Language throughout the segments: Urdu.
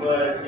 But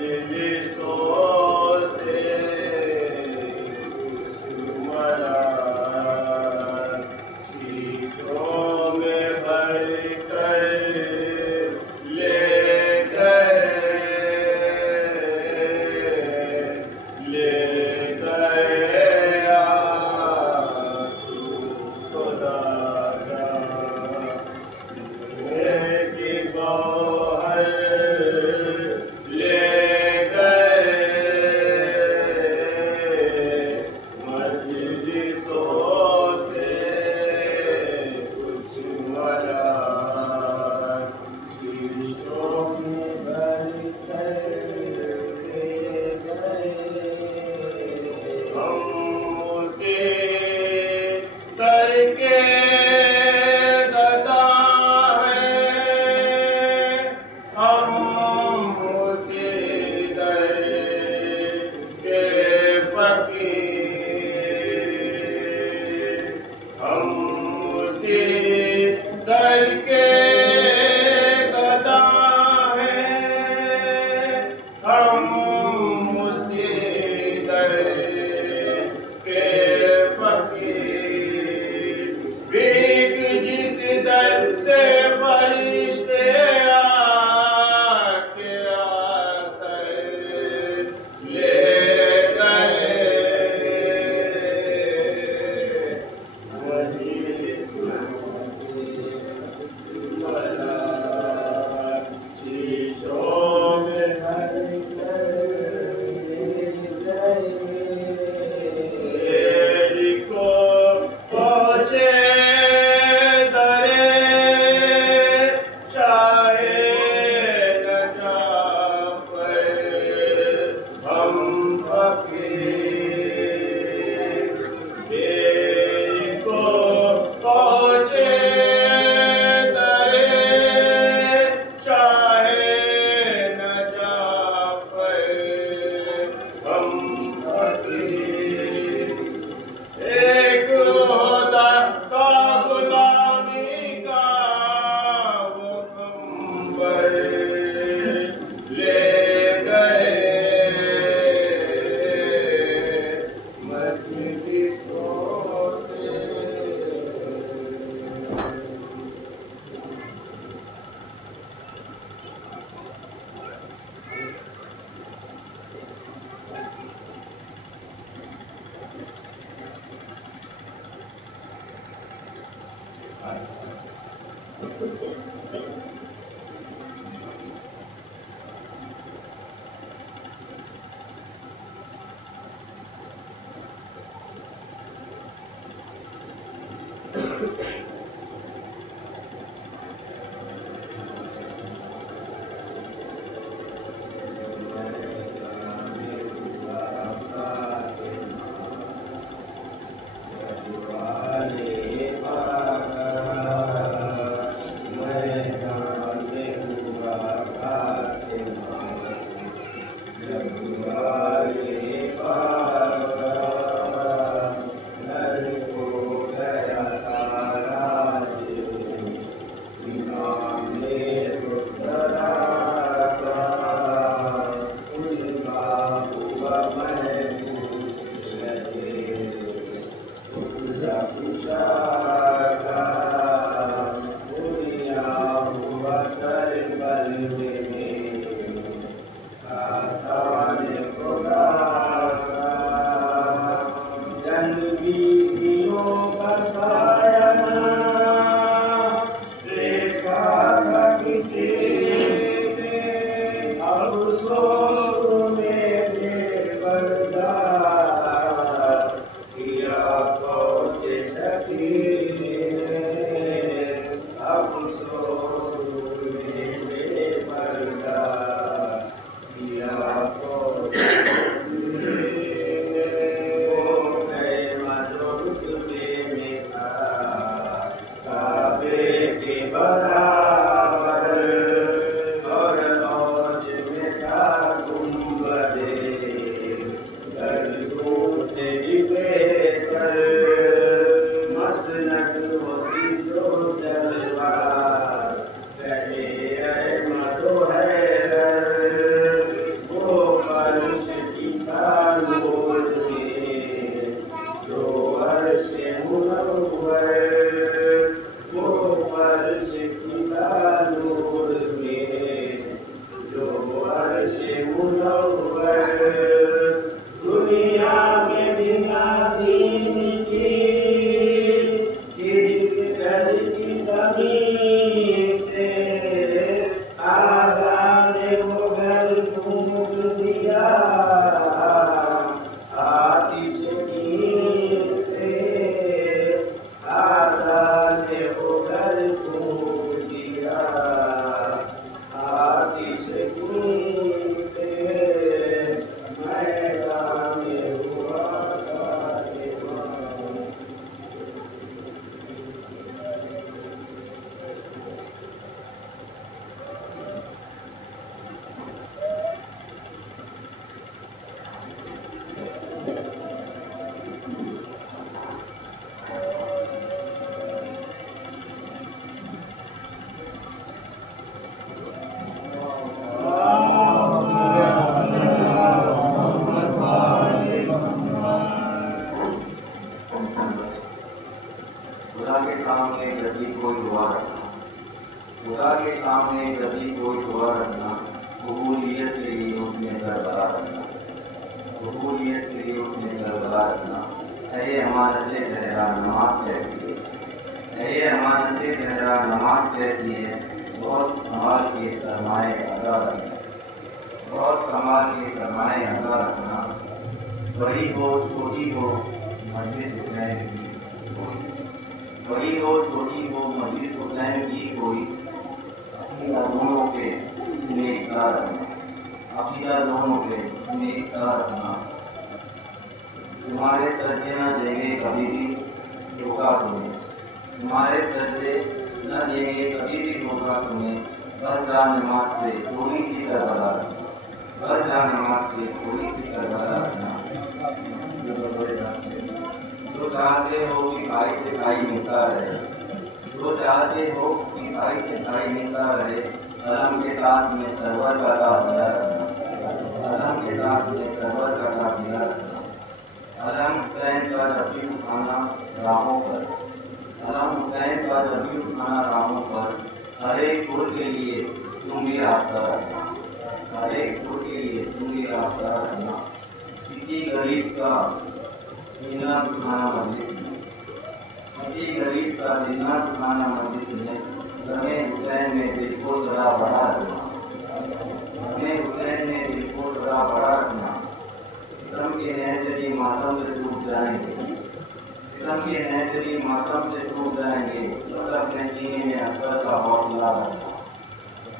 کے ہیں تیری ماتم سے ٹوٹ جائیں گے، بس اپنے سینے میں اکبر کا حوصلہ رکھنا،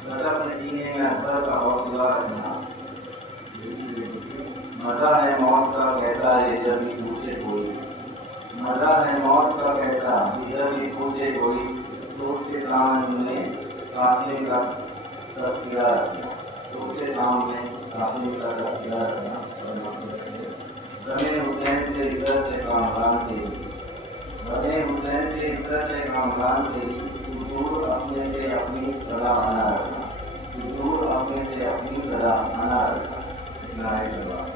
بس اپنے سینے میں اکبر کا حوصلہ رکھنا۔ مزہ ہے موت کا کیسا یہ جب بھی پوچھے کوئی، مزہ ہے موت کا کیسا یہ جب بھی پوچھے کوئی، تو اس کے سامنے قاسم کا تذکرہ رکھنا، تو اس کے سامنے قاسم کا تذکرہ رکھنا۔ غم حسین سے عزت سے خاندان تیری، غم حسین سے عزت سے خاندان تیری، تو دور اپنے سے اپنی صدا آنا رکھنا، تو دور اپنے سے اپنی صدا آنا رکھنا۔ اتنا ہے جواب۔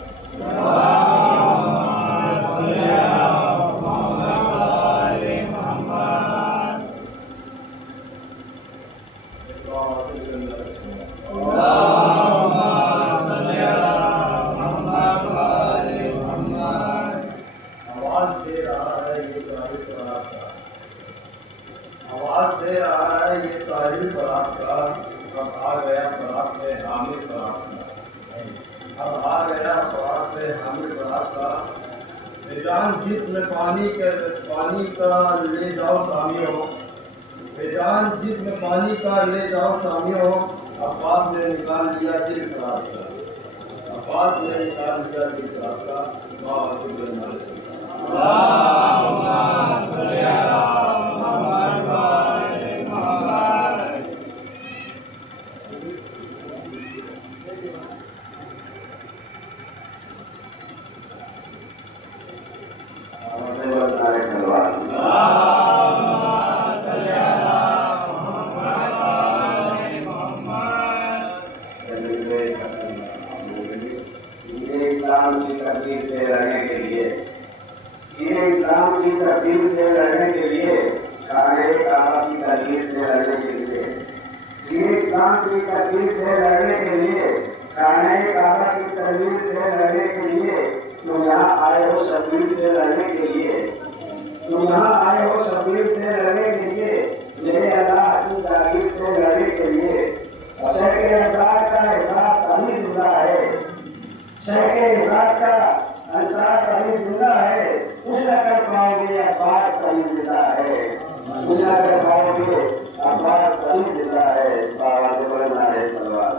آواز دے رہا ہے یہ طاہر برات کا، اب آ گیا برات میں حامد برات کا، اب آ گیا برات میں حامد برات کا۔ بے جان جسم پانی کا لے جاؤ شامیوں، بے جان جسم پانی کا لے جاؤ شامیوں، عباس نے نکال لیا دل فرات کا، عباس نے نکال لیا دل فرات کا۔ اسلام کی تقدیر سے لڑنے کے لیے، دین اسلام کی تقدیر سے لڑنے کے لیے، شاہ کعبہ کی تقدیر سے لڑنے کے لیے، دین اسلام کی تقدیر سے لڑنے کے لیے، شاہ کعبہ کی تقدیر سے لڑنے کے لیے، تم یہاں آئے ہو شبیر سے لڑنے کے لیے، تم یہاں آئے ہو شبیر سے لڑنے کے لیے، میرے اللہ کی تقدیر سے لڑنے کے لیے۔ شہ کے انصار کا احساس ابھی زندہ ہے، شہ کے احساس کا انصار ابھی زندہ ہے، کچھ نہ کر پاؤ گے عباس ابھی زندہ ہے، کچھ نہ کر پاؤ گے عباس ابھی زندہ ہے۔ بابا سے بولنا ہے سلوات۔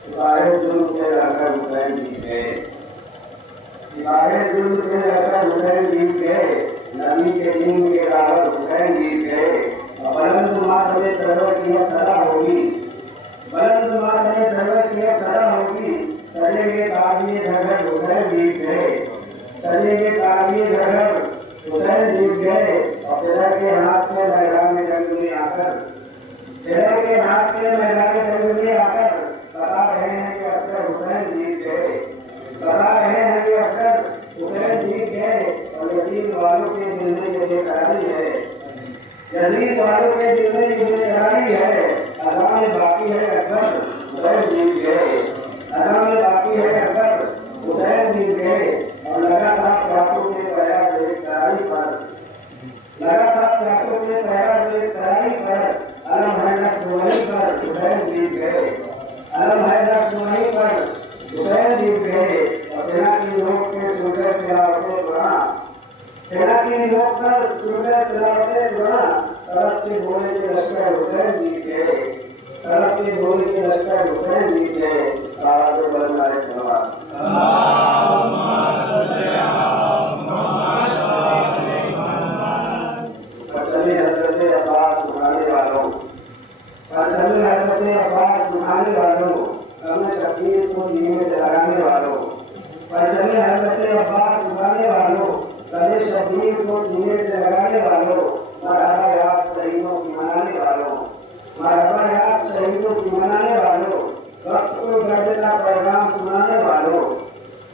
سپاہی ظلم سے لڑ کر حسین جیت گئے، سپاہی ظلم سے لڑ کر حسین جیت گئے، نبی کے دین کے دعوت حسین جیت گئے۔ بلند ماتم سرور کی اب صدا ہوگی، بلند ماتم سرور کی اب صدا ہوگی، سجیں گے تازیے گھر گھر حسین جیت گئے، سجیں گے تازیے گھر گھر حسین جیت گئے۔ اور پدر کے ہاتھ میں میدان جنگ میں آ کر، پدر کے ہاتھ میں میدان جنگ میں آ کر بتا رہے ہیں کہ عسکر حسین جیت گئے، بتا رہے ہیں کہ عسکر حسین جیت گئے۔ اور یزید والوں کے دل میں یہ بے قراری ہے، یزید والوں کے دل میں یہ بے قراری ہے، اذان باقی ہے اکبر حسین جیت گئے، اذان باقی ہے اکبر حسین جیت گئے۔ اور لگا تھا پیاسوں کے پہرا بے قراری پر، لگا تھا پیاسوں کے پہرا بے قراری پر، علم ہے نصب وہیں پر حسین جیت گئے، علم ہے نصب وہیں پر حسین جیت گئے۔ اور سینا کی نوک پہ سن کر تلاوت قرآن، سینا کی نوک پر سن کر تلاوت قرآن، طرف کے گھوڑے کے لشکر حسین جیت گئے، طرف کے گھوڑے کے لشکر حسین جیت گئے۔ آواز کو بلند ہے سلوات۔ پرچم حضرت عباس اٹھانے والوں، پرچم حضرت عباس اٹھانے والوں، غم شبیر کو سینے سے لگانے والوں، پرچم حضرت عباس اٹھانے والوں، غم شبیر کو سینے سے لگانے والوں، مرحبا یاد شہیدوں کی منانے والوں، مرحبا یاد شہیدوں کی منانے والوں، وقت کو درد کا پیغام سنانے والوں،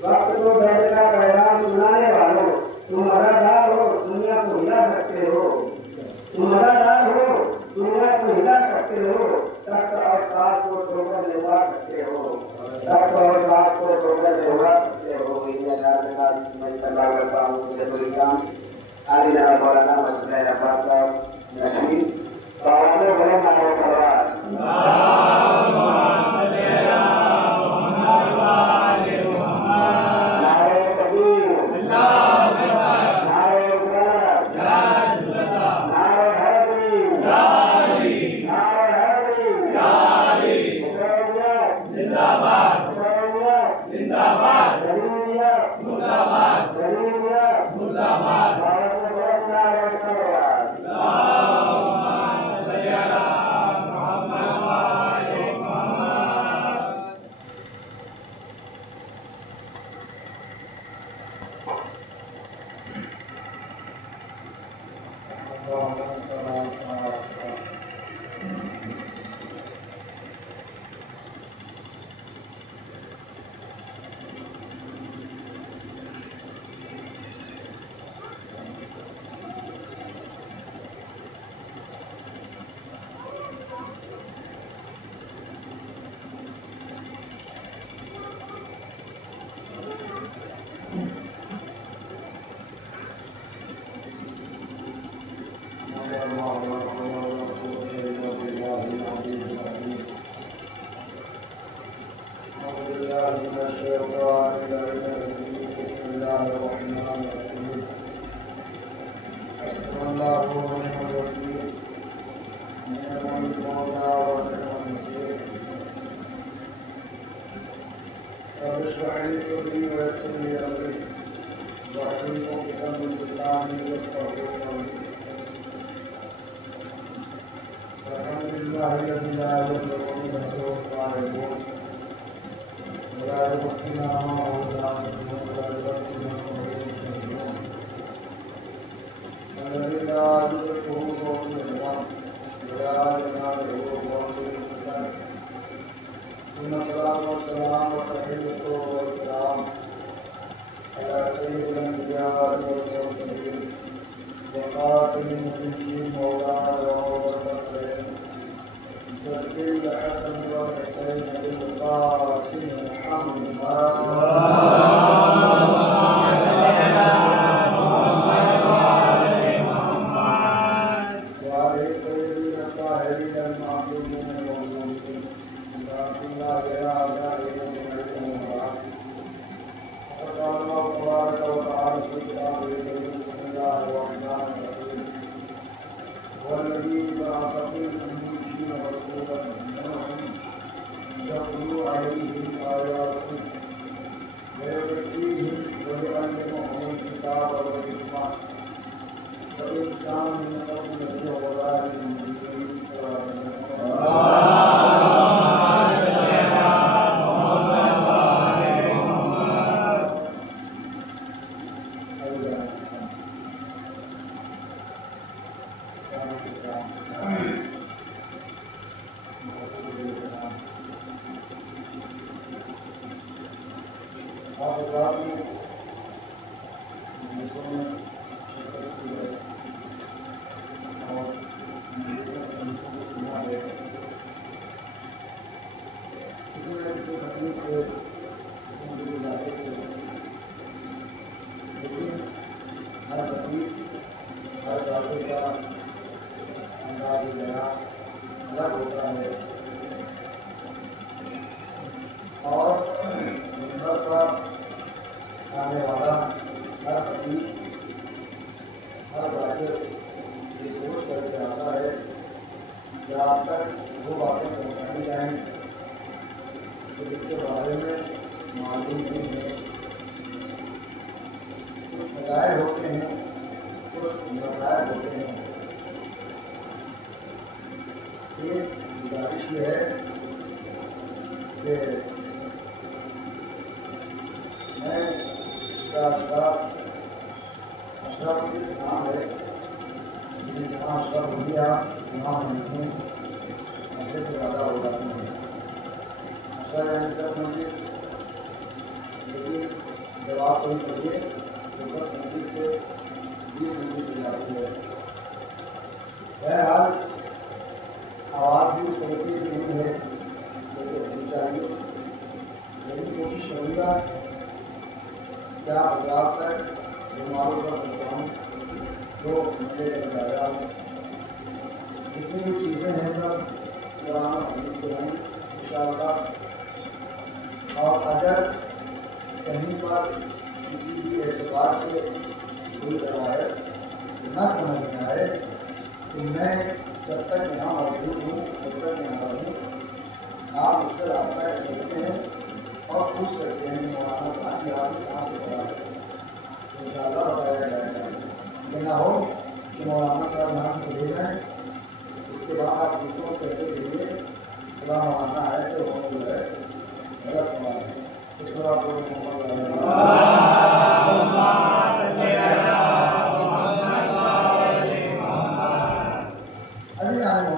وقت کو درد کا پیغام سنانے والوں، تم مزادار ہو دنیا کو ہلا سکتے ہو، تم مزادار ہو دنیا کو ہلا سکتے ہو، تخت اور تاج کو توڑ کر لٹا سکتے ہو، تخت اور تاج کو توڑ کر لٹا سکتے ہو۔ میں طلبا کرتا ہوں مجھے تو اسلام علی جناب مولانا مسعود عباس صاحب نشین بابا نے بڑے نام سوال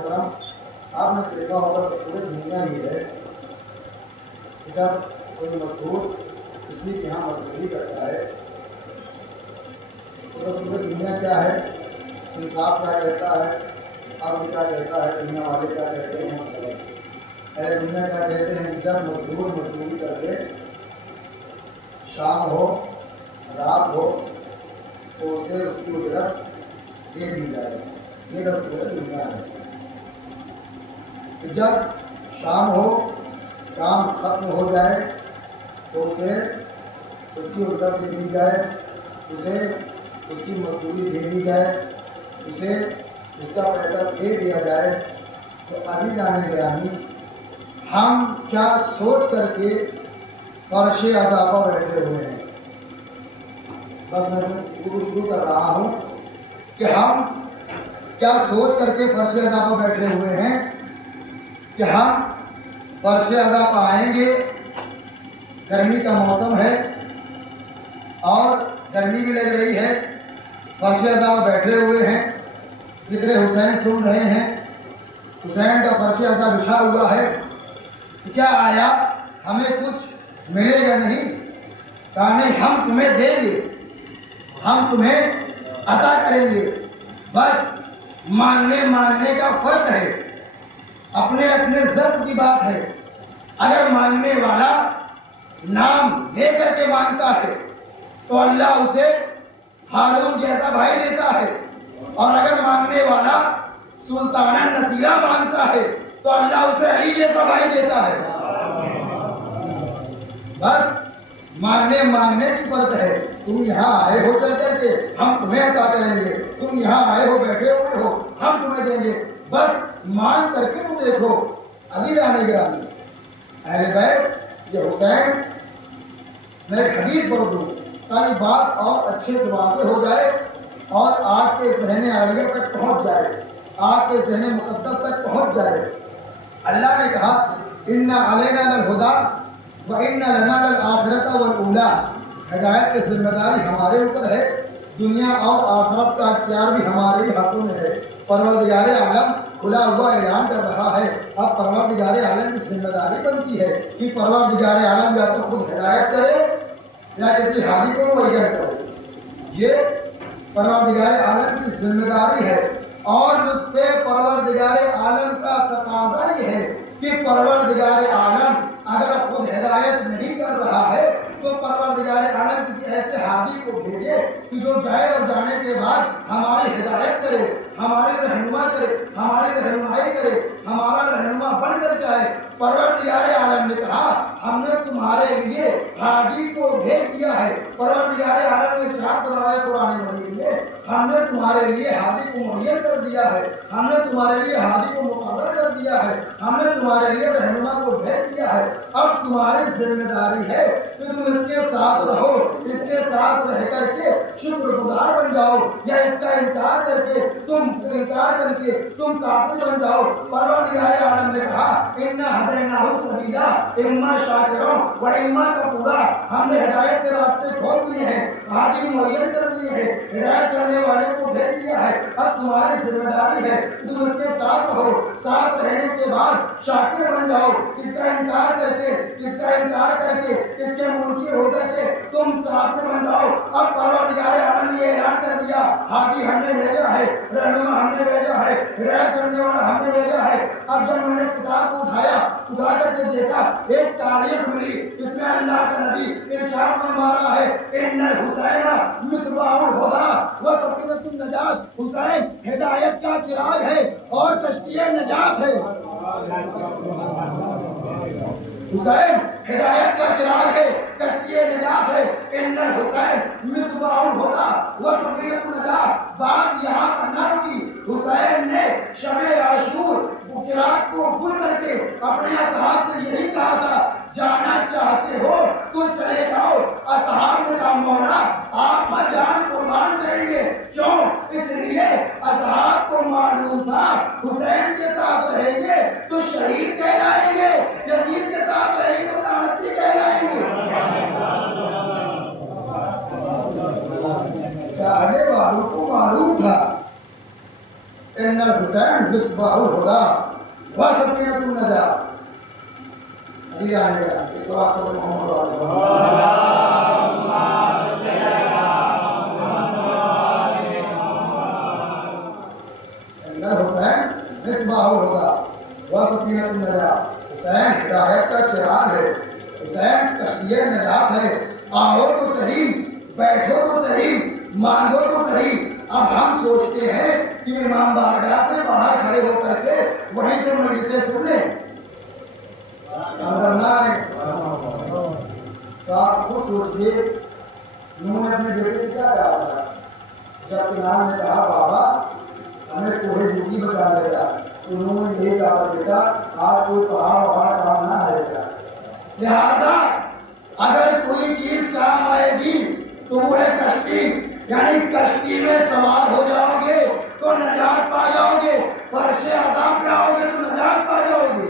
محترم آپ نے دیکھا ہوگا مذکور دنیا ہی ہے کہ جب کوئی مذکور کسی کے یہاں مزدوری کرتا ہے تو مذکور دنیا کیا ہے، انصاف کیا کہتا ہے، اب کیا کہتا ہے، دنیا والے کیا کہتے ہیں، اہل دنیا کیا کہتے ہیں، جب مزدور مزدوری کر کے شام ہو رات ہو تو اسے اس کی اجرت دے دی جائے. یہ دستور دنیا ہے کہ جب شام ہو کام ختم ہو جائے تو اسے اس کی اجرت دے دی جائے، اسے اس کی مزدوری دے دی جائے، اسے اس کا پیسہ دے دیا جائے. تو عزیزان گرامی، ہم کیا سوچ کر کے فرش عذاب پر بیٹھے ہوئے ہیں. بس میں شروع کر رہا ہوں کہ ہم کیا سوچ کر کے فرش عذاب پر بیٹھے ہوئے ہیں کہ ہم فرش عذاب آئیں گے. گرمی کا موسم ہے اور گرمی بھی لگ رہی ہے، فرش عذاب بیٹھے ہوئے ہیں، ذکر حسین سن رہے ہیں، حسین کا فرش عذاب بچھا ہوا ہے. کیا آیا ہمیں کچھ ملے گا؟ نہیں. کہا نہیں، ہم تمہیں دیں گے، ہم تمہیں عطا کریں گے. بس ماننے کا فرق ہے، اپنے اپنے ضرب کی بات ہے. اگر ماننے والا نام لے کر کے مانتا ہے تو اللہ اسے ہارون جیسا بھائی دیتا ہے، اور اگر ماننے والا سلطان النصیرہ مانتا ہے تو اللہ اسے علی جیسا بھائی دیتا ہے. بس ماننے کی فرق ہے. تم یہاں آئے ہو چل کر کے، ہم تمہیں عطا کریں گے. تم یہاں آئے ہو بیٹھے ہوئے ہو، ہم تمہیں دیں گے. بس مان کر کے تم دیکھو. عزیزان گرامی، اہل بیت یہ حسین، میں ایک حدیث پڑھ دوں تاکہ بات اور اچھے سے واضح ہو جائے اور آپ کے ذہن عالیہ تک پہنچ جائے، آپ کے ذہن مقدس تک پہنچ جائے. اللہ نے کہا ان علینا للہدی وان لنا للآخرۃ والأولیٰ. ہدایت کی ذمہ داری ہمارے اوپر ہے، دنیا اور آخرت کا اختیار بھی ہمارے ہی ہاتھوں میں ہے. پروردگار عالم کھلا ہوا اعلان کر رہا ہے. اب پروردگار عالم کی ذمہ داری بنتی ہے کہ پروردگار عالم یا تو خود ہدایت کرے یا کسی حاجی کو مہیا کرے. یہ پروردگار عالم کی ذمہ داری ہے، اور لطف پروردگار عالم کا تقاضا یہ ہے کہ پروردگار عالم اگر خود ہدایت نہیں کر رہا ہے تو پروردگار عالم کسی ایسے ہادی کو بھیجے کہ جو جائے اور جانے کے بعد ہماری ہدایت کرے، ہماری رہنما کرے، ہماری رہنمائی کرے، ہمارا رہنما بن کر جائے. پروردگار عالم نے کہا ہم نے تمہارے لیے ہادی کو بھیج دیا ہے. پروردگار عالم نے ارشاد فرمایا قرآن مجید میں، ہم نے تمہارے لیے ہادی کو مہیا کر دیا ہے، ہم نے تمہارے لیے ہادی کو مقرر کر دیا ہے، ہم نے تمہارے لیے رہنما کو بھیج دیا ہے. اب تمہاری ذمہ داری ہے کہ تم اس کے ساتھ رہو، اس کے ساتھ رہ کر کے شکر گزار بن جاؤ، یا اس کا انکار کر کے تم کافر بن جاؤ. پروردگار عالم نے کہا انا ہدیناہ السبیل اما شاکرا و اما کفورا. ہم نے ہدایت کے راستے کھول دیے ہیں، ہادی معین کر دیے ہیں، ہدایت کرنے والے کو بھیج دیا ہے. اب تمہاری ذمہ داری ہے تم اس کے ساتھ رہو، ساتھ رہنے کے بعد شاکر بن جاؤ. اس کا انکار کر کے اس کے منکر ہو کر کے تم کافر بن جاؤ. اب پروردگار عالم نے اعلان کر دیا ہادی ہم نے بھیجا ہے، رہنما ہم نے بھیجا ہے، ہدایت کرنے والا ہم نے بھیجا ہے. اب جب میں نے کتاب کو اٹھا کر کے دیکھا، ایک تاریخ ملی، اس میں اللہ کا نبی ارشاد فرما رہا ہے ان الحسین مصباح الہدی و سفینۃ النجات. حسین ہدایت کا چراغ ہے اور کشتی نجات ہے. حسین ہدایت کا چراغ ہے، کشتی نجات ہے. ان الحسین مصباح الہدی و سفینۃ النجات. بات یہاں پر نہ رکی، حسین نے شب عاشور چراغ کو گل کر کے اپنے اصحاب سے یہی کہا تھا جانا چاہتے ہو تو چلے جاؤ. اصحاب نے کہا مولا آپ جان قربان کریں گے. کیوں؟ اس لیے اصحاب کو معلوم تھا حسین کے ساتھ رہیں گے تو شہید کہلائیں گے، یزید کے ساتھ رہیں گے تو لعنتی کہلائیں گے. چاہنے والوں کو معلوم تھا ان الحسین مصباح الہدی و سفینۃ النجات. علی آنے گا اس بات کو محمد حسین مصباح الہدی و سفینۃ النجات. حسین ہدایت کا چراغ ہے، حسین کشتی نجات ہے. آؤ تو صحیح، بیٹھو تو صحیح، مانگو تو صحیح. اب ہم سوچتے ہیں کہ امام بارگاہ سے باہر کھڑے ہو کر کے وہیں سے مجلسیں سن لیں، اندر نہ آئے. تو آپ خود سوچئے انہوں نے اپنے بیٹے سے کیا کہا تھا جب کنان نے کہا بابا ہمیں کوہ ڈوبی بچا لے گا، انہوں نے یہی کہا بیٹا آج کوئی پہاڑ وہاڑ کام نہ آئے گا. لہذا اگر کوئی چیز کام آئے گی تو وہ ہے کشتی، یعنی کشتی میں سوار ہو جاؤ گے تو نجات پا جاؤ گے، فرش عذاب پہ آؤ گے تو نجات پا جاؤ گے.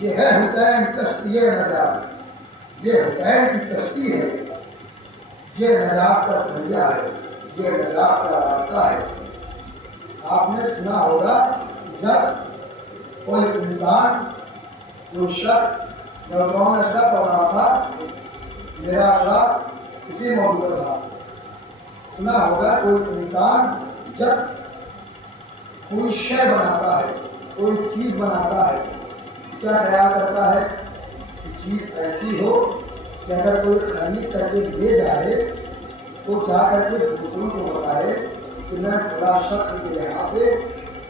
یہ ہے حسین کشتی نجات، یہ حسین کی کشتی ہے، یہ نجات کا ذریعہ ہے، یہ نجات کا راستہ ہے. آپ نے سنا ہوگا جب کوئی انسان، کوئی شخص، میں قوم اشرا پڑھ رہا تھا، میرا اشرا اسی موضوع پر تھا. سنا ہوگا کوئی انسان جب کوئی شے بناتا ہے، کوئی چیز بناتا ہے، کیا خیال کرتا ہے کہ چیز ایسی ہو کہ اگر کوئی خرید کر کے لے جائے تو جا کر کے دوسروں کو بتائے کہ میں فلاں شخص کے یہاں سے،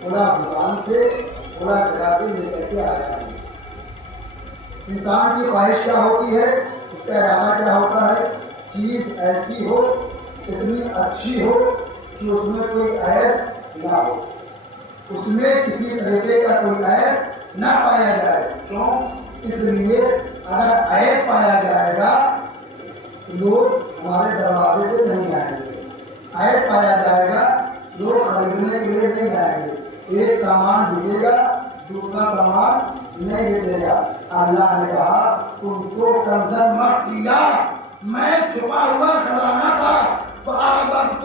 فلاں دکان سے، فلاں جگہ سے لے کر کے آیا ہوں. انسان کی خواہش کیا ہوتی ہے، اس کا ارادہ کیا ہوتا ہے، چیز ایسی ہو، اتنی اچھی ہو کہ اس میں کوئی عیب نہ ہو، اس میں کسی طریقے کا کوئی عیب نہ پایا جائے. کیوں؟ اس لیے اگر عیب پایا جائے گا تو لوگ ہمارے دروازے پہ نہیں آئیں گے، عیب پایا جائے گا لوگ خریدنے کے لیے نہیں آئیں گے. ایک سامان بکے گا دوسرا سامان نہیں بکے گا. اللہ نے کہا تم کو کنزاً مخفیہ، میں چھپا ہوا خزانہ تھا، فَأَحْبَبْتُ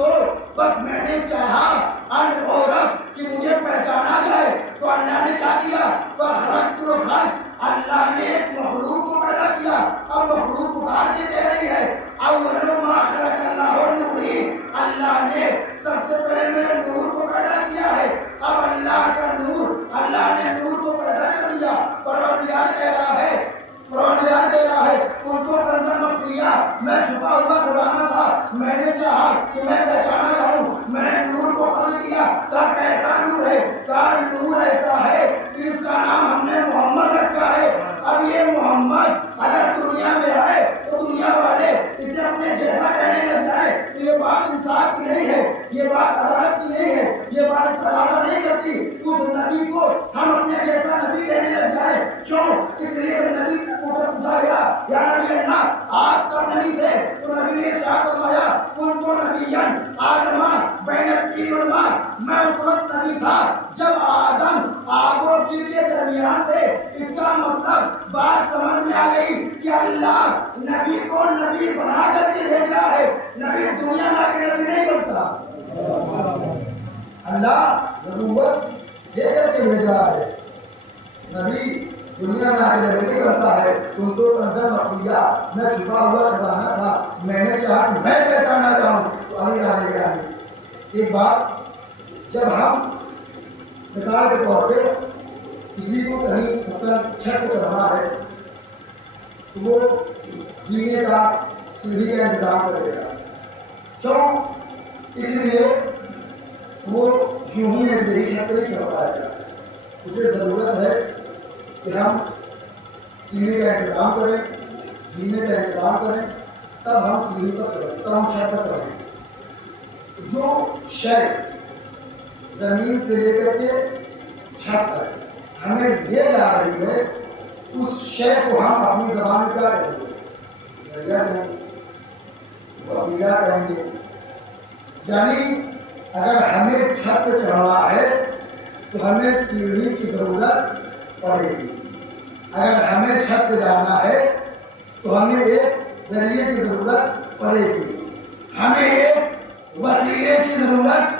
بس میں نے چاہا ان عورت کہ مجھے پہچانا جائے تو اللہ نے کیا کیا، فَخَلَقْتُ الْخَلْقَ اللہ نے ایک مخلوق کو پیدا کیا. اب مخلوق پکار کے کہہ رہی ہے اول ما خلق اللہ نوری، اللہ نے سب سے پہلے میرے نور کو پیدا کیا ہے. اب اللہ کا نور، اللہ نے نور کو پیدا کر دیا. پروردگار کہہ رہا ہے ان کو کنزاً مخفیہ، میں چھپا ہوا خزانہ تھا، میں نے چاہا کہ میں پہچانا جاؤں، میں نے نور کو خلق کیا. کہا کیسا نور ہے؟ کہا نور ایسا ہے کہ اس کا نام ہم نے محمد رکھا ہے. اب یہ محمد اگر دنیا میں آئے تو دنیا والے اسے اپنے جیسا کہنے لگ جائے تو یہ بات انصاف کی نہیں ہے، یہ بات عدالت کی نہیں ہے، یہ بات تقاضا نہیں کرتی کہ اس نبی کو ہم اپنے جیسا نبی کہنے لگ جائیں. کیوں؟ اس لیے جب نبی سے پوچھا گیا یا نبی اللہ آپ کب نبی تھے تو نبی نے ارشاد فرمایا کنت نبیا آدم بین الطین والماء، میں اس وقت نبی تھا جب آدم آگ و گل کے درمیان تھے. اس کا مطلب بات سمجھ میں آ گئی کہ اللہ نبی کو نبی بنا کر کے بھیج رہا ہے، نبی دنیا میں آ کے نبی نہیں بنتا. اللہ نبوت دے کر کے بھیج رہا ہے، نبی دنیا میں آ کے نبی نہیں بنتا ہے. تم تو کنزاً مخفیہ، میں چھپا ہوا خزانہ تھا، میں نے چاہا کہ میں پہچانا چاہوں. تو علی آنے گیا. ایک بات، جب ہم مثال کے طور پہ کسی کو کہیں مثلا چھت پہ چڑھنا ہے تو وہ سیڑھی کا انتظام کرے گا. کیوں؟ اس لیے وہ یوں ہی ایسے ہی چھت پہ نہیں چڑھ پائے گا. اسے ضرورت ہے کہ ہم سیڑھی کا انتظام کریں، زینے کا انتظام کریں، تب ہم سیڑھی پر چڑھیں، تب ہم چھت پر چڑھیں. جو شے زمین سے لے کر کے چھت تک ہمیں لے جا رہی ہے اس شے کو ہم اپنی زبان میں کیا کہیں گے؟ ذریعہ کہیں گے، وسیلہ کہیں گے. یعنی اگر ہمیں چھت پہ چڑھنا ہے تو ہمیں سیڑھی کی ضرورت پڑے گی، اگر ہمیں چھت پہ جانا ہے تو ہمیں ایک ذریعے کی ضرورت پڑے گی، ہمیں ایک وسیلے کی ضرورت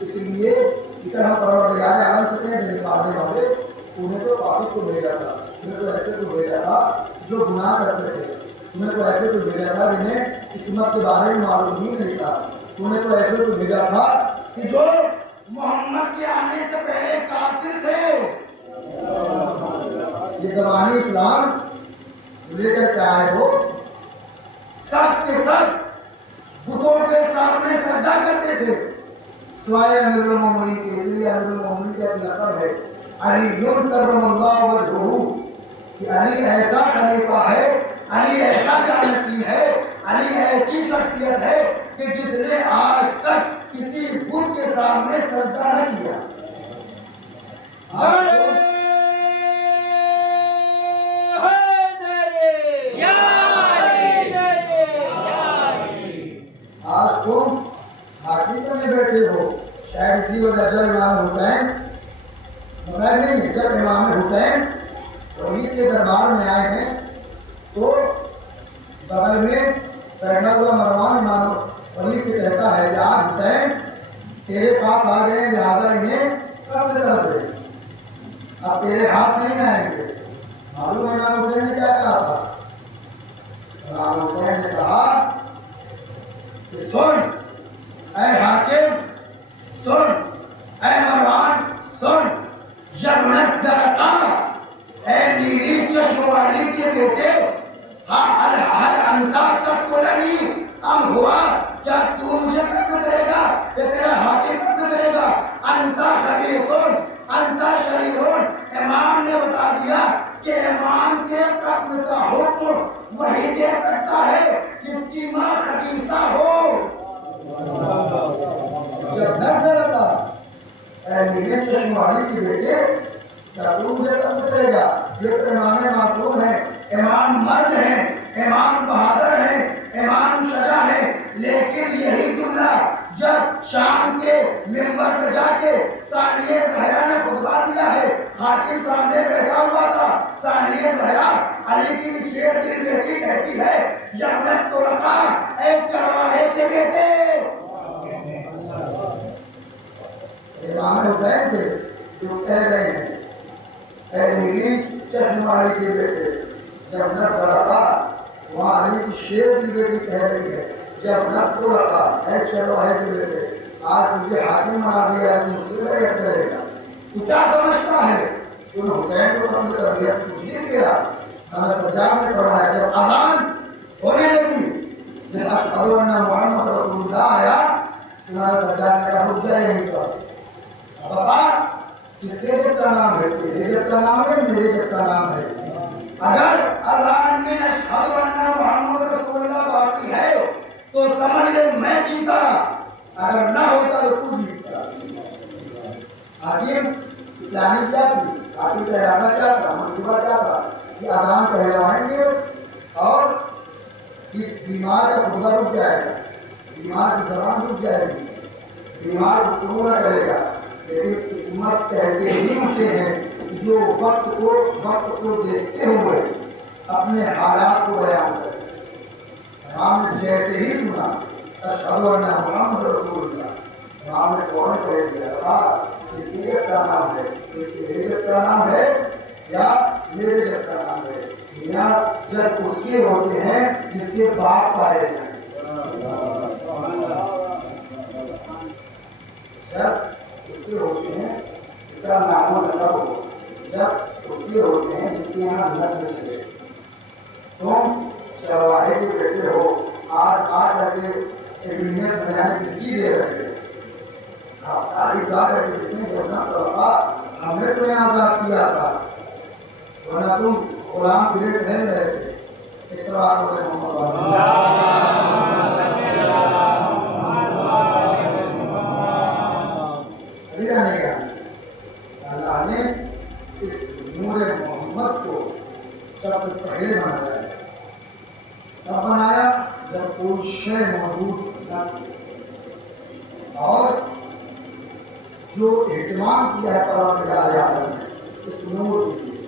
اس لیے ادھر ہم پروردگار عالم کہتے ہیں نکالنے والے انہیں تو فاسق کو بھیجا تھا، انہیں تو ایسے کو بھیجا تھا جو گناہ کرتے تھے، انہیں تو ایسے کو بھیجا تھا جنہیں قسمت کے بارے میں معلوم ہی نہیں تھا، انہیں تو ایسے کو بھیجا تھا کہ جو محمد کے آنے سے پہلے کافر تھے۔ یہ زبانی اسلام لے کر کے آئے ہو، سب کے سب بتوں کے سامنے سجدہ کرتے تھے سوائے امیر المومنین کے، اس لیے امیر المومنین کا لقب ہے علی کرم اللہ وجہہ، کہ علی ایسا خلیفہ ہے، علی ایسا جانشین ہے، علی ایسی شخصیت ہے کہ جس نے آج تک کسی بت کے سامنے سجدہ نہ کیا۔ آج تم حاکم بنے بیٹھے ہو، شاید اسی وجہ جب امام حسین نہیں، جب امام حسین شہید کے دربار میں آئے ہیں تو بغل میں بیٹھا ہوا مروان امام ولی سے کہتا ہے کہ آج حسین تیرے پاس آ گئے لہٰذا انہیں قتل کر دے، اب تیرے ہاتھ نہیں آئیں گے۔ معلوم ہے امام حسین نے کیا کہا تھا؟ امام حسین نے کہا کہ سن اے حاکم، سن اے مروان، سن، جب زرقا اے نیلی چشم والی کے بیٹے، ہر انتا تقتلنی ام ہوا، کیا تو مجھے قتل کرے گا کہ تیرا حاکم قتل کرے گا؟ انتا خبیثون انتا شریرون، امام نے بتا دیا کہ امام کے قتل کا حکم وہی دے سکتا ہے جس کی ماں خبیثہ ہو۔ جب نظر کا اے نیلے چشم والی کے بیٹے، کیا تو مجھے قتل کرے گا؟ یہ تو امام معصوم ہیں، امام مرد ہیں، امام بہادر ہیں، امام شجاع ہیں، لیکن یہی جملہ جب شام کے منبر پہ جا کے ثانیہ زہرا نے خطبہ دیا ہے، حاکم سامنے بیٹھا ہوا تھا، ثانیہ زہرا علی کی 6 دن بیٹی کہتی ہے یمنت طلقا اے چرواہے کے بیٹے۔ امام حسین تھے جو کہہ رہے ہیں اے نیلی چشم والی کے بیٹے، جب نہ سرقا وہاں علی کی 6 دن بیٹی کہہ رہی ہے جب نہ طلقا اے چرواہے کے بیٹے، آج مجھے حاکم بنا دیا ہے، مجھ سے بیعت کرے گا، تو کیا سمجھتا ہے؟ تم حسین کو قتل کر دیا، کچھ نہیں کیا۔ ہمیں سجاد نے کروایا جب اذان ہونے لگی اشہد ان محمد رسول اللہ آیا، تمہارا سجاد نے کہا رک جائے یہیں پر، بتا کس کے جب کا نام ہے؟ تیرے جب کا نام ہے، میرے جب کا نام ہے؟ اگر اذان میں اشہد ان محمد رسول اللہ باقی ہے تو سمجھ لے میں جیتا، اگر نہ ہوتا تو تو جیتا۔ حاکم پلاننگ کیا تھی؟ حاکم کا ارادہ کیا تھا؟ منصوبہ کیا تھا؟ کہ اذان کہلوائیں گے اور اس بیمار کا خطبہ رک جائے گا، بیمار کی زبان رک جائے گی، بیمار گفتگو نہ کرے گا، لیکن قسمت کہتے ہی اسے ہیں جو وقت کو دیکھتے ہوئے اپنے حالات کو بیان کرے۔ امام نے جیسے ہی سنا اشہد ان محمد رسول اللہ، امام نے فوراً کہہ دیا اس کے جب کا نام ہے، تیرے جب کا نام ہے یا میرے جب کا نام ہے، یا جب اس کے ہوتے ہیں جس کے باپ پائے جائیں، جب اس کے ہوتے ہیں جس کا نام و نسب ہو، جب اس کے ہوتے ہیں جس کے یہاں نسل چلے۔ تم چرواہے کے بیٹے ہو، آج کر کے ایک بنانے کس کی دے رہے آپ تعریف دار ہے کہ جتنے جتنا طبقہ ہم نے تمہیں آزاد کیا تھا، ورنہ تم غلام پھرے ٹھہر رہے تھے۔ ایک سوال ہوئے محمد اللہ نے اس نور محمد کو سب سے پہلے بنایا ہے۔ کب بنایا؟ جب کوئی شے موجود نہ تھی، اور جو اہتمام کیا ہے پروردگار عالم نے اس نور کے لیے،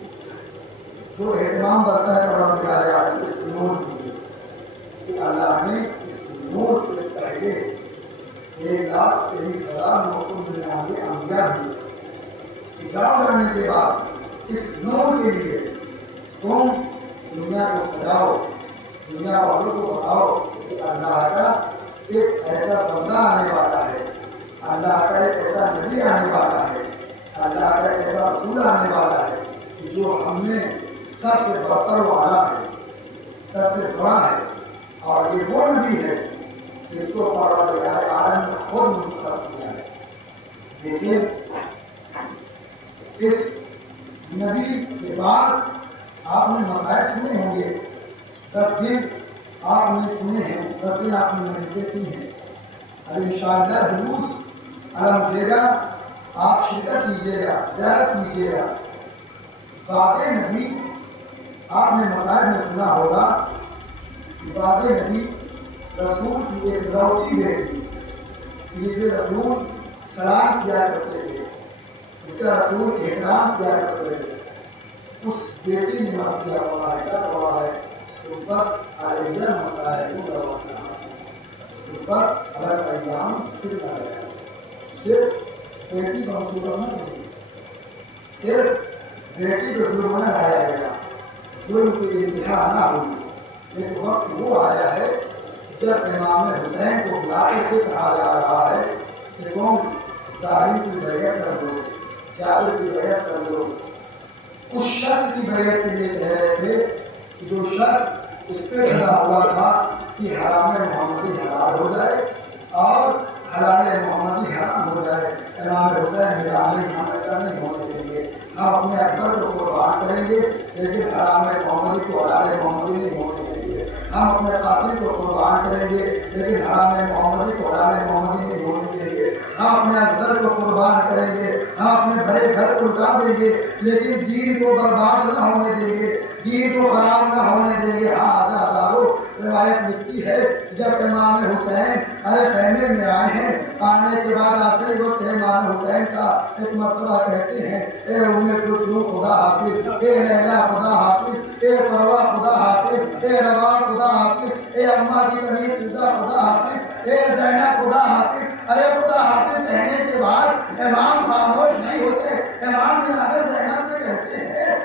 جو اہتمام کرتا ہے پروردگار عالم اس نور کے لیے، کہ اللہ نے اس نور سے پہلے 1,23,999 انبیاء ہوئے. حجاب کرنے کے بعد اس نور کے لیے تم دنیا کو سجاؤ, دنیا والوں کو بتاؤ کہ اللہ کا ایک ایسا بندہ آنے والا ہے, اللہ کا ایک ایسا نبی آنے والا ہے, اللہ کا ایک ایسا رسول آنے والا ہے جو ہم میں سب سے برتر والا ہے, سب سے بڑا ہے. اور یہ وہ نبی ہے جس کو پروردگار عالم نے خود منتخب کیا ہے. لیکن اس نبی کے بعد آپ نے مسائل سنے ہوں گے, 10 دن آپ نے سنے ہیں, 10 دن آپ نے مجلسیں کی ہیں. اب انشاءاللہ جلوس الحمد للہ آپ شرکت کیجیے گا, زیارت کیجیے گا. بعد نبی آپ نے مسائل میں سنا ہوگا کہ بعد نبی رسول کی ایک لوتی بیٹی جسے رسول سلام کیا کرتے تھے, اس کا رسول احترام کیا کرتے تھے, اس بیٹی نے مسئلہ پڑھا ہے صحبت علیہ مسائل صحبت الگ ایام صرف بیٹی کا مطلب نہیں, صرف بیٹی کو ظلم نہ لایا گیا, ظلم کی انتہا نہ ہوئی. لیکن وقت وہ آیا ہے جب امام حسین کو بلا کے کہا جا رہا ہے کہ تم ظالم کی بیعت کر دو, جابر کی بیعت کر دو. اس شخص کی بیعت کے لیے کہہ رہے تھے جو شخص اس پہ کھڑا ہوا تھا کہ حرام محمدی حلال ہو جائے اور حلال محمدی حرام ہو جائے. امام حسین ہم ایسا نہیں ہونے دیں گے, ہم اپنے اکبر کو قربان کریں گے لیکن حرام محمدی کو حلال محمدی نہیں ہونے دیں گے. ہم اپنے قاسم کو قربان کریں گے لیکن حرام محمدی کو حلال محمدی نہیں ہونے دیں گے. ہم اپنے اصغر کو قربان کریں گے, ہم اپنے بھرے گھر کو لٹا دیں گے لیکن دین کو برباد نہ ہونے دیں گے, دین کو خراب نہ ہونے دیں گے. ہاں آزادارو روایت لکھتی ہے جب امام حسین خیمے میں آئے ہیں, آنے کے بعد آخری وقت امام حسین کا ایک مرتبہ کہتے ہیں اے ام کلثوم خدا حافظ, اے لیلا خدا حافظ, اے پروا خدا حافظ, اے روا خدا حافظ, اے اماں کی قمیص فضا خدا حافظ, اے زینب خدا حافظ. ارے خدا حافظ کہنے کے بعد امام خاموش نہیں ہوتے, امام جناب زینب سے کہتے ہیں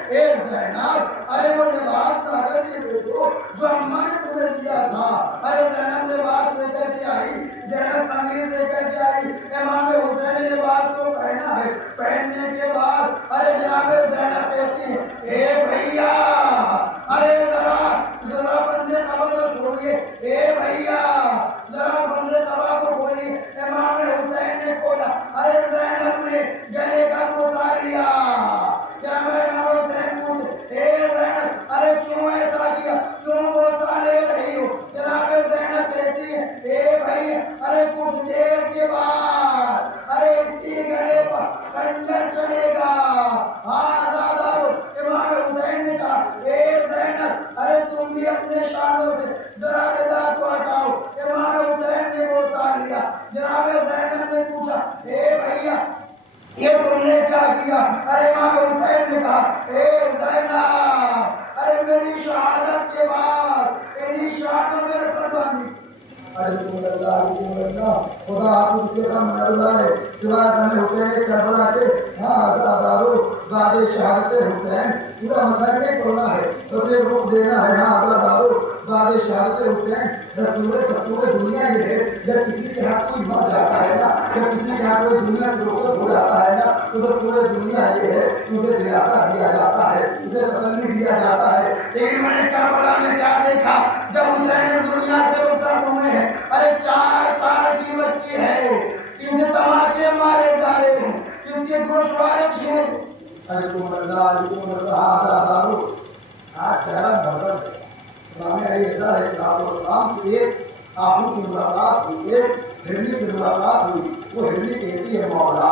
اے زینب ارے وہ لباس لا کر کے دے دو جو اماں نے تمہیں دیا تھا. ارے زینب لباس لے کر کے آئی, زینب قمیص لے کر کے آئی, امام حسین نے لباس کو پہنا ہے. پہننے کے بعد ارے جناب زینب کہتی ہیں اے بھیا ارے ذرا بندے قبا کو چھوڑیے, اے بھیا ذرا بندے قبا کو بولیے. امام حسین نے بولا, ارے زینب نے گلے کا بوسا لیا. جناب امام حسین بولے اے زینب ارے کیوں ایسا کیا, کیوں بوسا لے رہی ہو؟ جناب زینب کہتی ہے اے بھائی ارے کچھ دیر کے بعد ارے اسی گلے پر خنجر چلے گا. ہاں آزادارو امام حسین نے کہا اے زینب ارے تم بھی اپنے شانوں سے ذرا ردا کو ہٹاؤ. امام حسین نے بوسا لیا. جناب زینب نے پوچھا اے بھیا یہ تم نے کیا کیا؟ ارے امام حسین نے کہا اے زینب ارے میری شہادت کے بعد انہی شہادت میرے سر باندھی. اللہ خدا آپ کے غم نہ لائے سوائے غم حسین کربلا کے. ہاں آزادارو بعد شہادت حسین پورا مسئلہ نہیں پڑھنا ہے, بس ایک رخ دینا ہے. ہاں آزادارو بعد شہادت حسین دستور دنیا یہ ہے جب کسی کے ہاتھ کوئی مر جاتا ہے نا, جب کسی کے ہاتھ کوئی دنیا سے رخصت ہو جاتا ہے نا تو دستور دنیا یہ ہے اسے دلاسا دیا جاتا ہے, اسے تسلی دیا جاتا ہے. لیکن میں نے کربلا میں کیا دیکھا جب حسین دنیا سے رخصت ہوئے ہیں, ارے 4 سال کی بچی ہے, اسے تماچے مارے جا رہے ہیں, اس کے گوشوارے چھینے. علیکم اللہ آزادارو آج پہلا مرتبہ امام علیہ السلام سے ایک آہو کی ملاقات ہوئی, ایک ہرنی کی ملاقات ہوئی. وہ ہرنی کہتی ہے مولا